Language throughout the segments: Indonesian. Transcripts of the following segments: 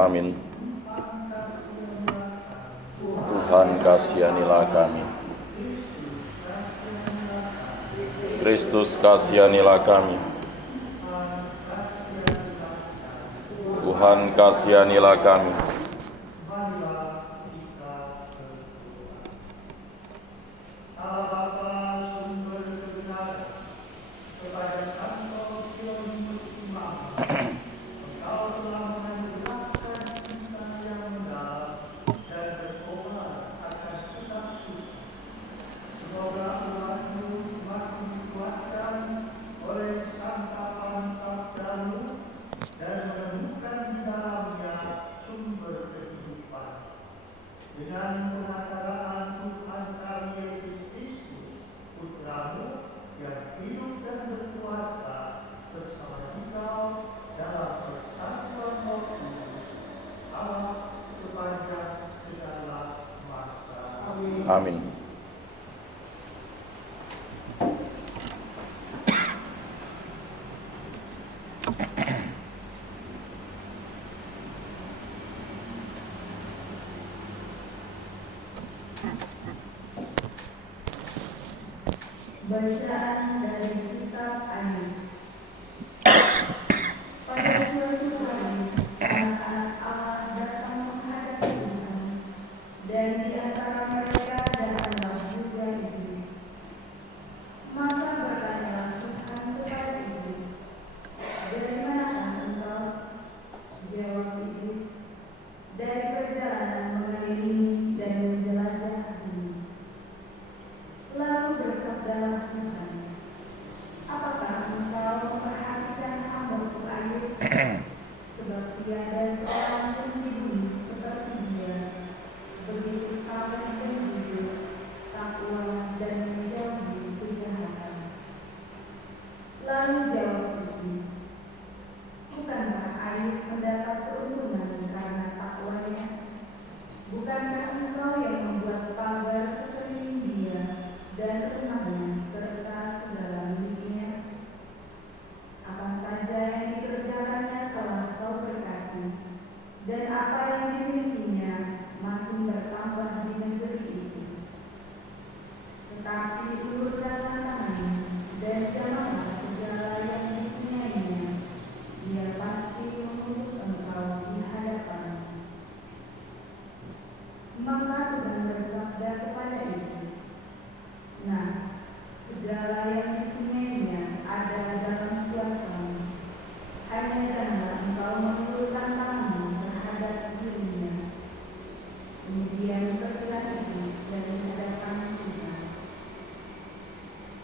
Amin. Tuhan kasihanilah kami. Kristus kasihanilah kami. Tuhan kasihanilah kami. Amin. Bacaan dari kitab Ayub. Pada suatu hari, anak-anak Allah datang menghadap Tuhan, dan di antara mereka datanglah juga iblis. Maka bertanyalah Tuhan kepada iblis, "Dari manakah engkau?" Jawab iblis, "Dari perjalanan mengelilingi dan menjelajah bumi." Lalu bersabdalah Tuhan, "Apakah engkau memperhatikan hamba-Ku Ayub? Sebab tiada seorang pun di bumi seperti dia, begitu sabar dan jujur, takwa dan menjauhi kejahatan." Lalu jawab iblis, "Bukankah Ayub mendapat keuntungan karena takwanya? Bukankah engkau yang membuat pagar sekeliling dia dan rumahnya serta segala miliknya? Apa saja yang dikerjakannya telah kau berkati, dan apa yang dimilikinya makin bertambah di negeri itu. Tetapi ulurkanlah tanganmu dan jamahlah segala yang dipunyainya, dia pasti mengutuk engkau di hadapanmu." Maka Tuhan bersabda kepada iblis, "Nah, segala yang dipunyainya ada dalam kuasamu. Hanya janganlah engkau mengulurkan tanganmu terhadap dirinya." Kemudian pergilah iblis dari hadapan Tuhan.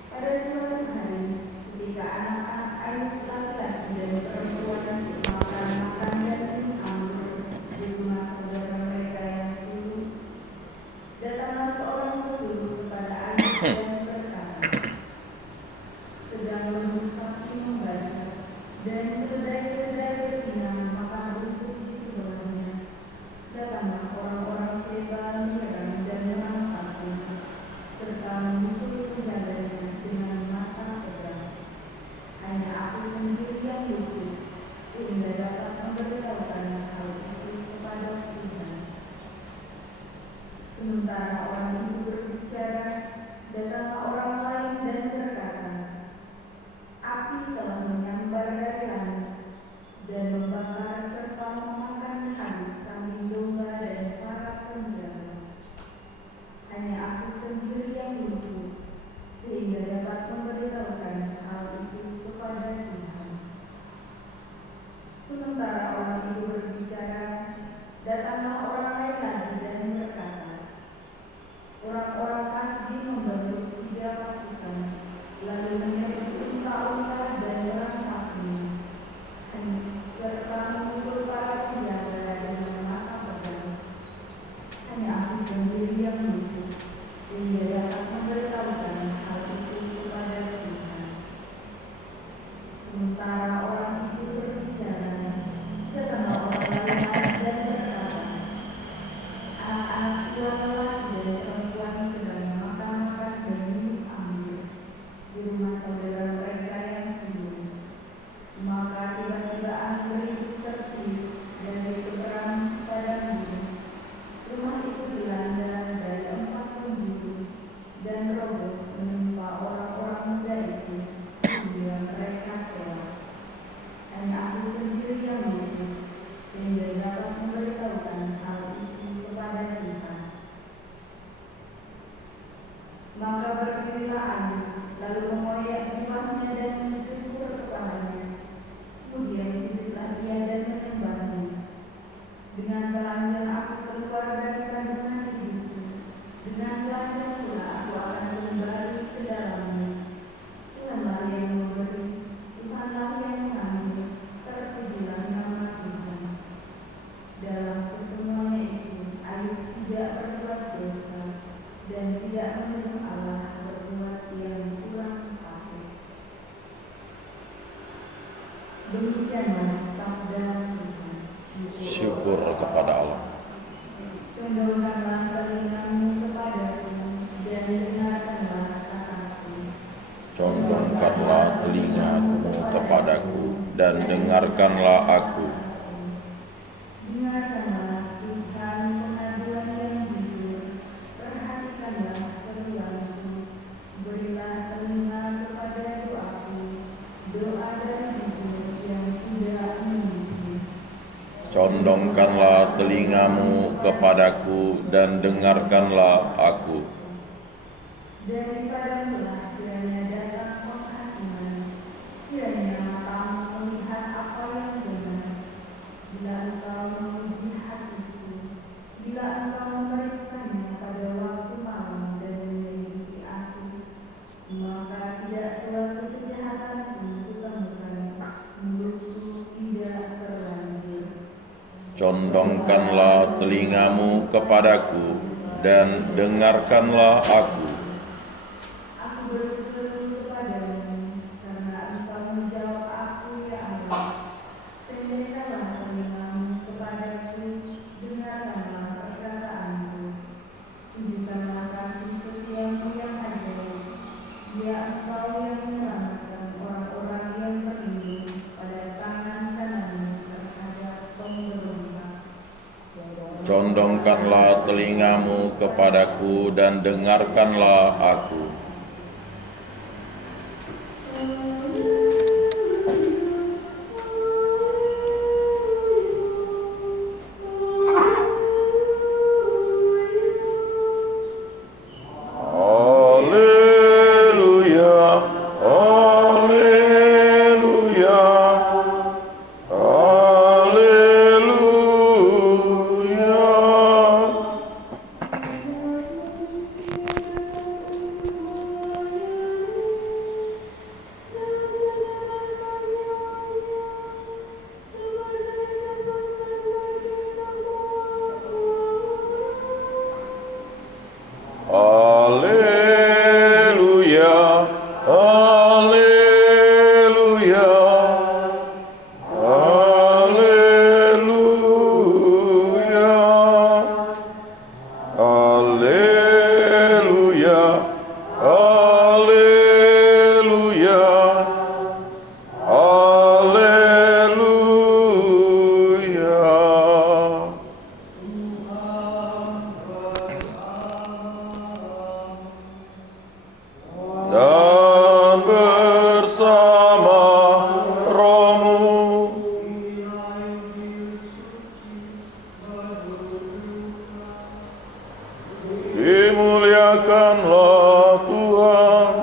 Pada suatu hari, ketika anak-anak Ayub laki-laki dan perempuan makan daging anggur di rumah saudara mereka yang sulung, datanglah seorang pesuruh kepada Ayub dan berkata, dan mereka tewas. Hanya aku sendiri yang hidup, sehingga dapat memberitahukan hal itu kepada kita. Maka berdirilah Ali, lalu mengoyak jubahnya dan mencukur kepalanya. Kemudian sujudlah ia dan menyembahnya. Dengan telanjang aku keluar dari kandungan ibuku, dengan telanjang pula aku akan kembali ke dalamnya. Tuhanlah yang memberi, Tuhanlah yang mengambil, terpujilah nama Tuhan. Dalam kesemuanya itu, Ayub tidak berbuat dosa dan tidak menuduh Allah berbuat yang kurang patuh. Demikianlah sabda Tuhan. Syukur kepada Allah. Condongkanlah telingamu kepadaku dan dengarkanlah kataku. Condongkanlah telingamu kepadaku dan dengarkanlah aku. Dengarkanlah Tuhan pengaduan yang jujur, perhatikanlah seruanku. Berilah telinga kepada doaku, doa dari jujur yang tidak menipu. Condongkanlah telingamu kepadaku dan dengarkanlah aku. Daripadamulah kiranya datang penghakiman, kiranya matamu melihat apa yang benar. Bila engkau menguji hatiku, bila engkau memeriksanya pada waktu malam dan menyelidiki aku, maka tidak suatu kejahatan pun kutemukan, mulutku tidak terlanjur. Condongkanlah telingamu kepadaku dan dengarkanlah aku. Aku berseru kepadamu, karena engkau menjawab aku, ya Allah. Sembunyikanlah telingamu kepadaku, dengarkanlah perkataanku. Tunjukkanlah kasih setiamu yang ajaib, ya engkau yang menyelamatkan orang-orang yang berlindung pada tangan kananmu terhadap pemberontak. Condongkanlah telingamu kepadaku dan dengarkanlah aku. Haleluya, haleluya, haleluya. Haleluya, haleluya, haleluya, haleluya, haleluya, haleluya. Dan bersama rohmu. Dimuliakanlah Tuhan.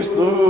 Kristus.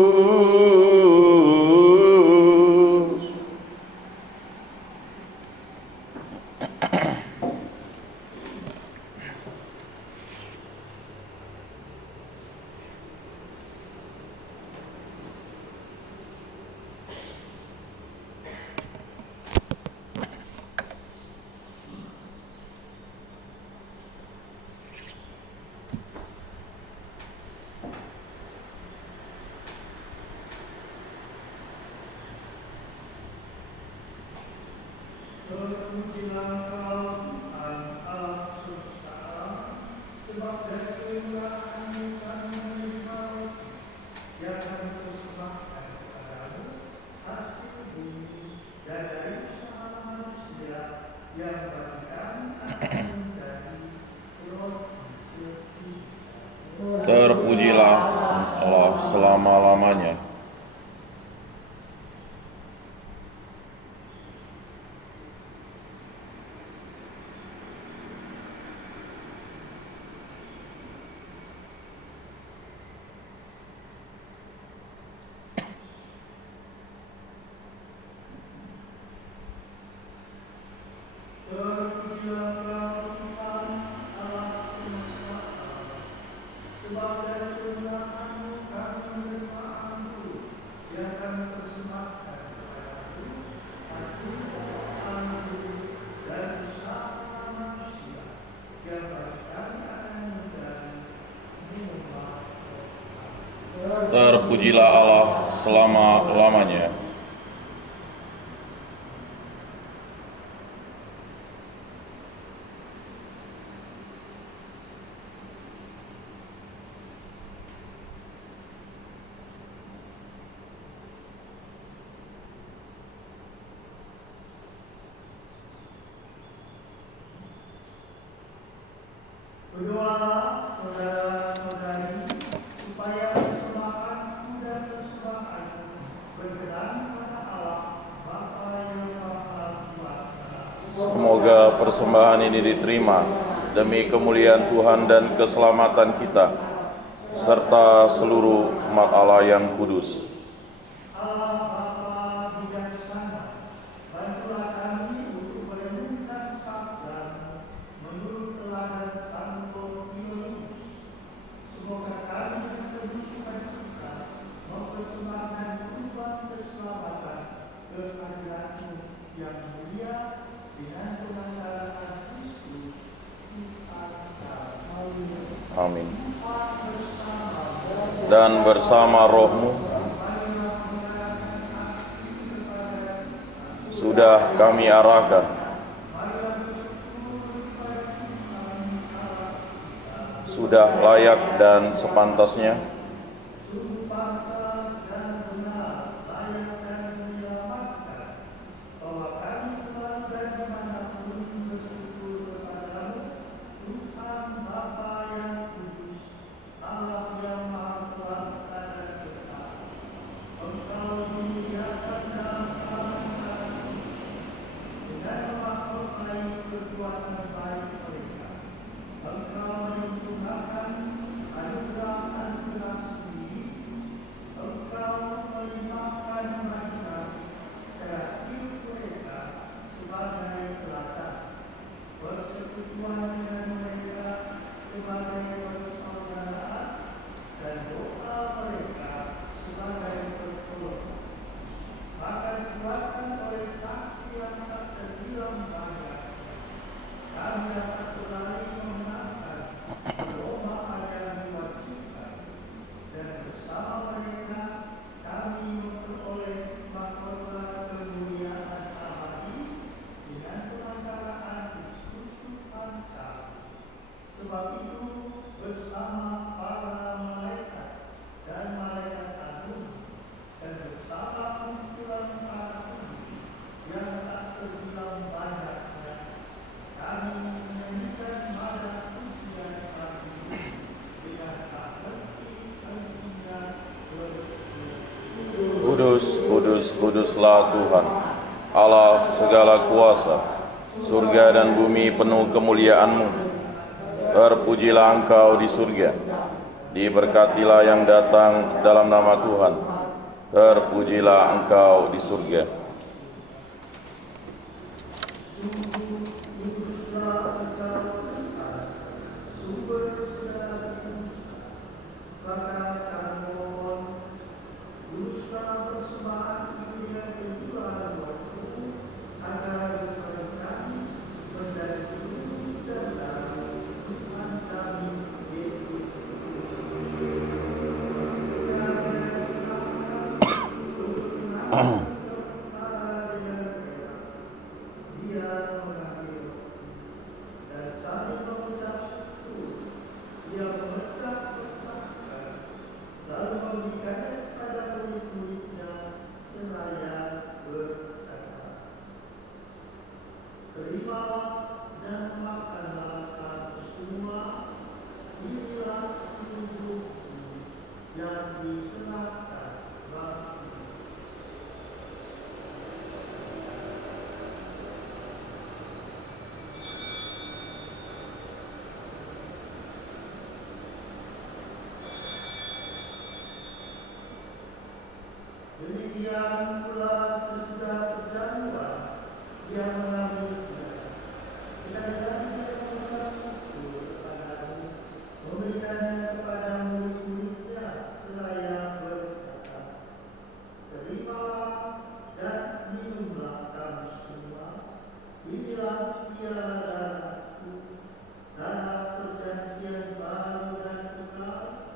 Terpujilah Allah selama-lamanya. Terpujilah Allah selama-lamanya. Berdoalah saudara-saudari supaya persembahanmu dan persembahanmu berkenan kepada Allah Bapa yang Maha Kuasa. Semoga persembahan ini diterima demi kemuliaan Tuhan dan keselamatan kita, serta seluruh umat Allah yang kudus. Allah Bapa bijaksana, bantulah kami untuk merenungkan sabda menurut teladan Sang Timotius. Semoga kami dengan penuh sukacita mempersembahkan kurban keselamatan kehadiran-Mu yang mulia dengan pengantaran Kristus Tuhan kami. Amin. Dan bersama rohmu sudah kami arahkan sudah layak dan sepantasnya Kuduslah Tuhan, Allah segala kuasa, surga dan bumi penuh kemuliaan-Mu. Terpujilah Engkau di surga, Diberkatilah yang datang dalam nama Tuhan. Terpujilah Engkau di surga. Demikian pula sesudah perjamuan yang mengambilnya, sekali-kali dia mengucap syukur kepadamu, memberikannya kepada murid-muridnya seraya berkata, terimalah dan minumlah kamu semua, inilah piala darahku, darah perjanjian baru dan kekal,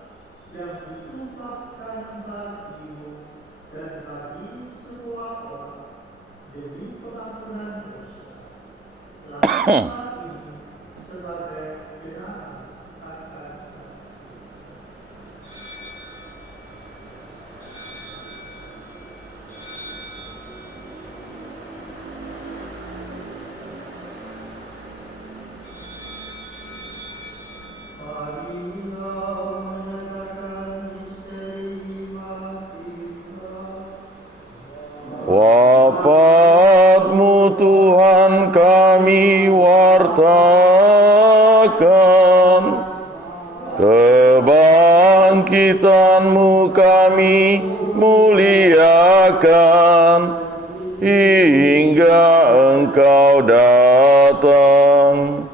yang ditumpahkan bagimu dan bagi semua orang demi pengampunan dosa. Lakukanlah ini sebagai kenangan akan aku. Marilah menyatakan misteri iman kita. Wafatmu Tuhan kami wartakan, kebangkitan-Mu kami muliakan, hingga Engkau datang.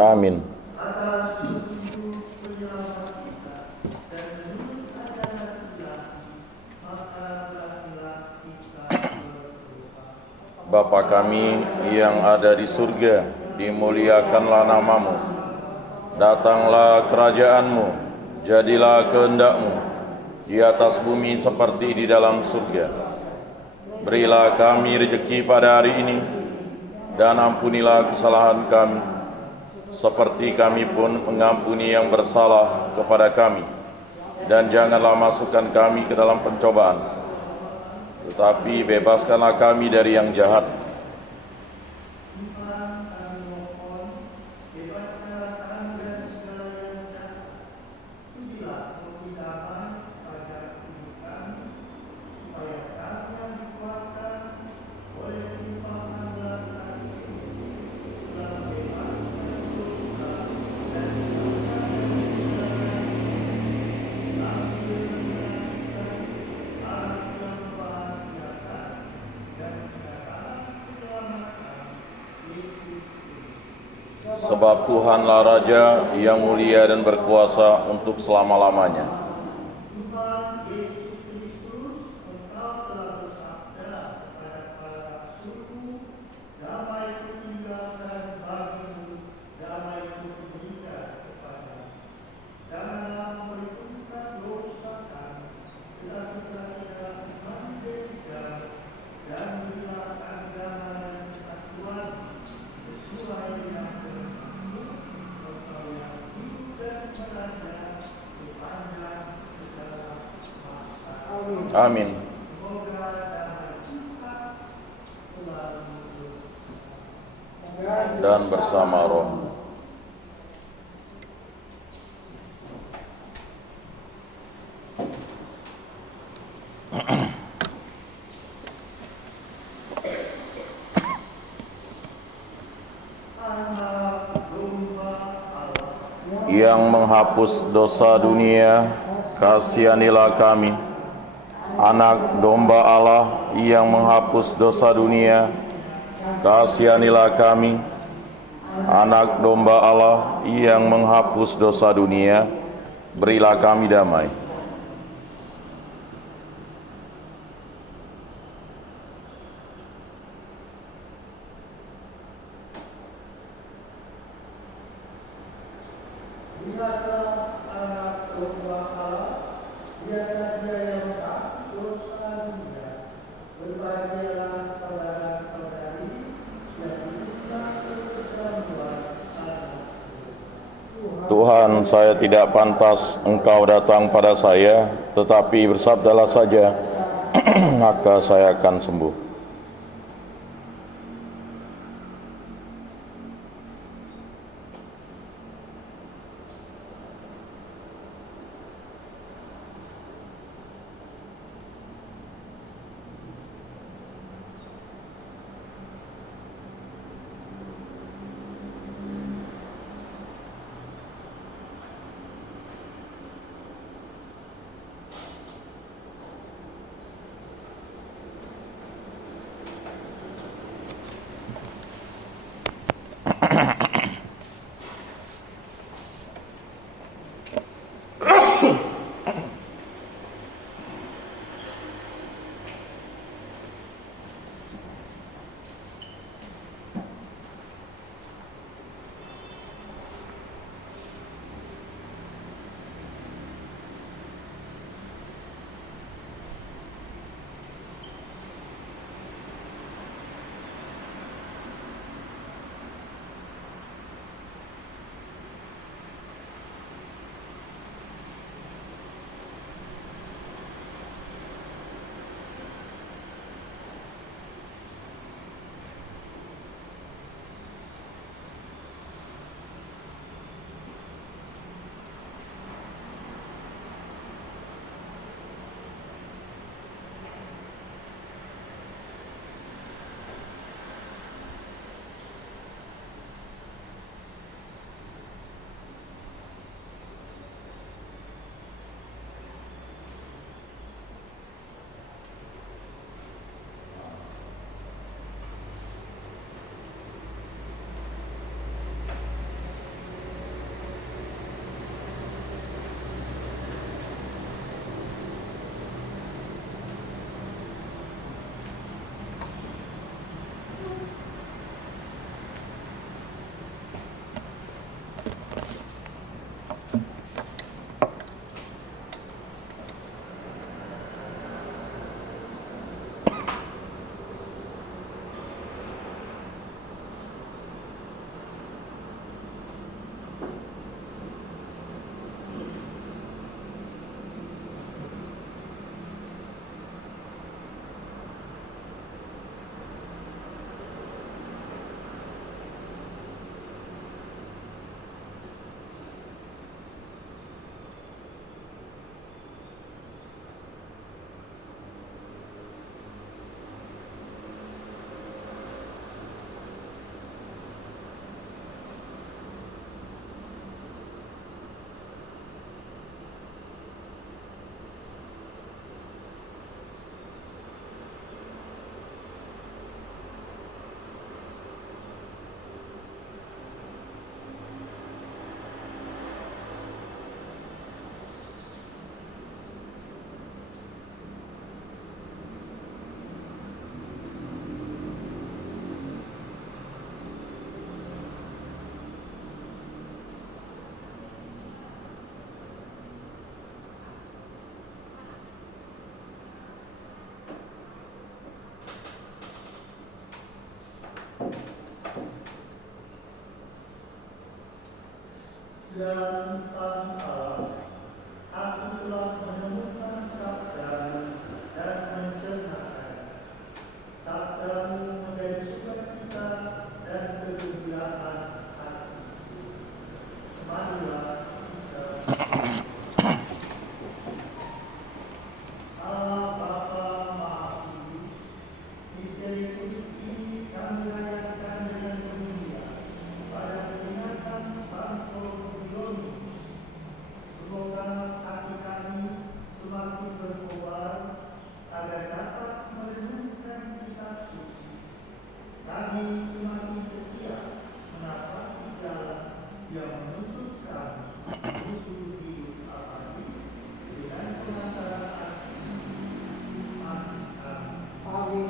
Amin. atas petunjuk penyelamat kita dan menurut ajaran Tuhan, maka berilah kita berdoa. Bapa kami yang ada di surga, dimuliakanlah namamu. Datanglah kerajaanmu, jadilah kehendak-Mu di atas bumi seperti di dalam surga. Berilah kami rezeki pada hari ini, dan ampunilah kesalahan kami, seperti kami pun mengampuni yang bersalah kepada kami. Dan janganlah masukkan kami ke dalam pencobaan, tetapi bebaskanlah kami dari yang jahat. Sebab Tuhanlah Raja yang mulia dan berkuasa untuk selama-lamanya. Tuhan Yesus Kristus, Engkau telah bersabda kepada para rasul-Mu, damai kutinggalkan bagimu, damai kuberikan kepadamu. Janganlah memperhitungkan dosa kami, tetapi berilah menjadikan dan berilah keagamaan dan kesatuan sesuai dengan firman-Mu, Engkau yang hidup dan berada sepanjang segala masa. Amin. Semoga damai Tuhan selalu Dan bersama roh. Yang menghapus dosa dunia, kasihanilah kami. Anak domba Allah yang menghapus dosa dunia, kasihanilah kami. Anak domba Allah yang menghapus dosa dunia, berilah kami damai. Lihatlah anak domba Allah, lihatlah dia yang menghapus dosa dunia. Berbahagialah saudara-saudari yang diundang ke perjamuan anak. Tuhan, saya tidak pantas Engkau datang pada saya, tetapi bersabdalah saja, maka saya akan sembuh.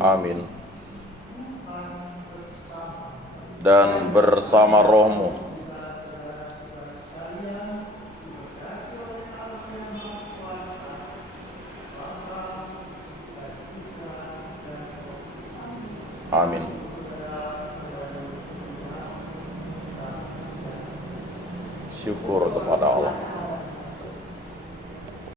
Amin. Dan bersama rohmu. Amin. Syukur kepada Allah.